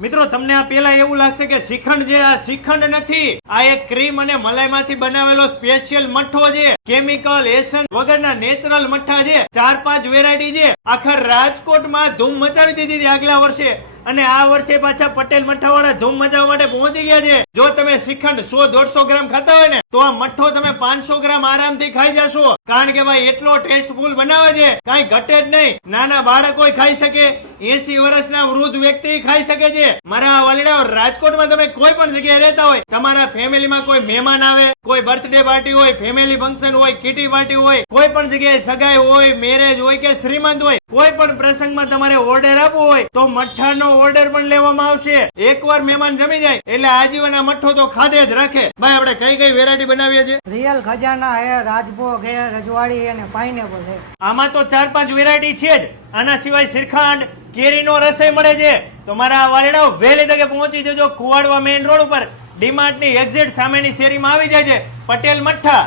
મિત્રો, તમને આ પેલા એવું લાગશે કે શ્રીખંડ જે આ શ્રીખંડ નથી, આ એક ક્રીમ અને મલાઈમાંથી બનાવેલો સ્પેશિયલ મઠ્ઠો છે. કેમિકલ એસન વગરના નેચરલ મઠ્ઠા છે. ચાર પાંચ વેરાયટી છે. આખા રાજકોટમાં ધૂમ મચાવી દીધી હતી આગલા વર્ષે. અને આ વર્ષે પાછા પટેલ મઠ્ઠાવાળા ધૂમ મચાવવા માટે પહોંચી ગયા છે. જો તમે શ્રીખંડ સો દોઢસો ગ્રામ ખાતા હોય ને, તો આ મઠ્ઠો તમે પાંચસો ગ્રામ આરામથી ખાઈ જશો. કારણ કે ભાઈ, એટલો ટેસ્ટફુલ બનાવે છે. કઈ ઘટે જ નહીં. નાના બાળકો ખાઈ શકે. એસી વર્ષના વૃદ્ધ વ્યક્તિ ખાઈ શકે છે. મારા વાલીડાઓ રાજકોટમાં તમે કોઈ પણ જગ્યાએ રહેતા હોય તમારા ફેમિલીમાં કોઈ મહેમાન આવે કોઈ બર્થડે પાર્ટી હોય ફેમિલી ફંક્શન હોય કિટી પાર્ટી હોય કોઈ પણ જગ્યાએ સગાઈ હોય મેરેજ હોય કે શ્રીમંત હોય કોઈ પણ પ્રસંગમાં તમારે ઓર્ડર આપવો હોય તો મઠ્ઠાનો ઓર્ડર પણ લેવામાં આવશે. એકવાર મહેમાન જમી જાય એટલે આજીવન આ મઠ્ઠો તો ખાધે જ રાખે. ભાઈ આપણે કઈ કઈ વેરાયટી બનાવીએ છીએ? રિયલ ખજાના હે રાજભોગ હે રજવાડી અને પાઇનેપલ હે. આમાં તો ચાર પાંચ વેરાયટી છે જ. આના સિવાય શ્રીખંડ, કેરીનો રસોઈ મળે છે. તો મારા વાલીડાઓ વહેલી તકે પહોંચી જજો કુવાડવા મેઇન રોડ ઉપર. ડીમાર્ટની એક્ઝિટ સામેની શેરીમાં આવી જાય છે. પટેલ મઠ્ઠા.